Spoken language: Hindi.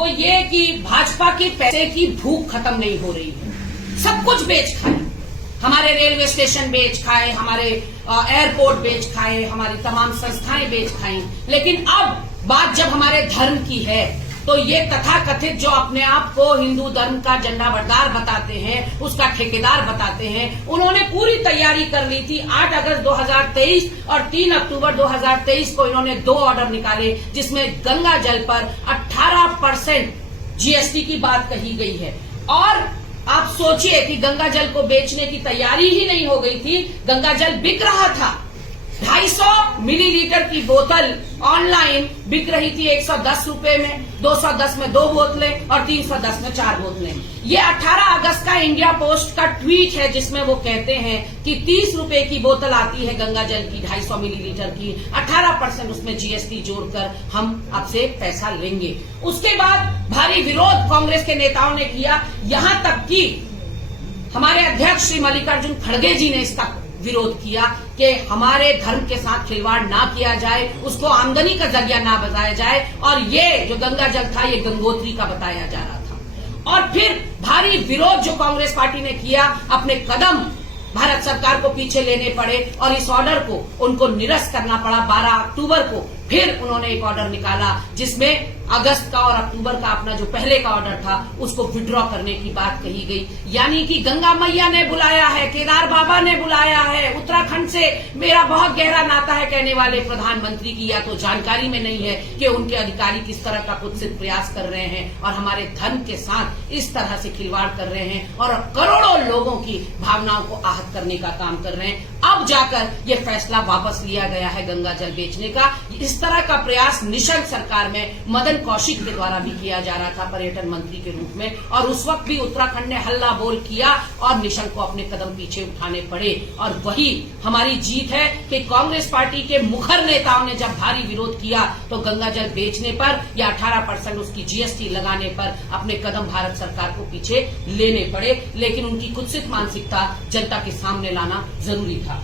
वो ये कि भाजपा के पैसे की भूख खत्म नहीं हो रही है। सब कुछ बेच खाए, हमारे रेलवे स्टेशन बेच खाए, हमारे एयरपोर्ट बेच खाए, हमारी तमाम संस्थाएं बेच खाई, लेकिन अब बात जब हमारे धर्म की है तो ये तथाकथित जो अपने आप को हिंदू धर्म का झंडाबरदार बताते हैं, उसका ठेकेदार बताते हैं, उन्होंने पूरी तैयारी कर ली थी। 8 अगस्त 2023 और 3 अक्टूबर 2023 को इन्होंने 2 ऑर्डर निकाले, जिसमें गंगा जल पर 18% जीएसटी की बात कही गई है। और आप सोचिए कि गंगा जल को बेचने की तैयारी ही नहीं हो गई थी, गंगा जल बिक रहा था। 250 मिलीलीटर की बोतल ऑनलाइन बिक रही थी 110 रुपए में, 210 में 2 बोतलें और 310 में 4 बोतलें। ये 18 अगस्त का इंडिया पोस्ट का ट्वीट है, जिसमें वो कहते हैं कि 30 रुपए की बोतल आती है गंगा जल की 250 मिलीलीटर की, 18% उसमें जीएसटी जोड़कर हम आपसे पैसा लेंगे। उसके बाद भारी विरोध कांग्रेस के नेताओं ने किया, यहां तक कि हमारे अध्यक्ष श्री मल्लिकार्जुन खड़गे जी ने इसका विरोध किया कि हमारे धर्म के साथ खिलवाड़ ना किया जाए, उसको आमदनी का जरिया ना बताया जाए। और ये जो गंगा जल था ये गंगोत्री का बताया जा रहा था। और फिर भारी विरोध जो कांग्रेस पार्टी ने किया, अपने कदम भारत सरकार को पीछे लेने पड़े और इस ऑर्डर को उनको निरस्त करना पड़ा। 12 अक्टूबर को फिर उन्होंने एक ऑर्डर निकाला, जिसमें अगस्त का और अक्टूबर का अपना जो पहले का ऑर्डर था उसको विड्रॉ करने की बात कही गई। यानी कि गंगा मैया ने बुलाया है, केदार बाबा ने बुलाया है, उत्तराखंड से मेरा बहुत गहरा नाता है कहने वाले प्रधानमंत्री की या तो जानकारी में नहीं है कि उनके अधिकारी किस तरह का कुत्सित प्रयास कर रहे हैं और हमारे धर्म के साथ इस तरह से खिलवाड़ कर रहे हैं और करोड़ों लोगों की भावनाओं को आहत करने का काम कर रहे हैं। अब जाकर ये फैसला वापस लिया गया है गंगा जल बेचने का। इस तरह का प्रयास निशंक सरकार में मदन कौशिक के द्वारा भी किया जा रहा था पर्यटन मंत्री के रूप में, और उस वक्त भी उत्तराखंड ने हल्ला बोल किया और निशंक को अपने कदम पीछे उठाने पड़े। और वही हमारी जीत है कि कांग्रेस पार्टी के मुखर नेताओं ने जब भारी विरोध किया तो गंगा जल बेचने पर या 18% उसकी जीएसटी लगाने पर अपने कदम भारत सरकार को पीछे लेने पड़े। लेकिन उनकी कुत्सित मानसिकता जनता के सामने लाना जरूरी था।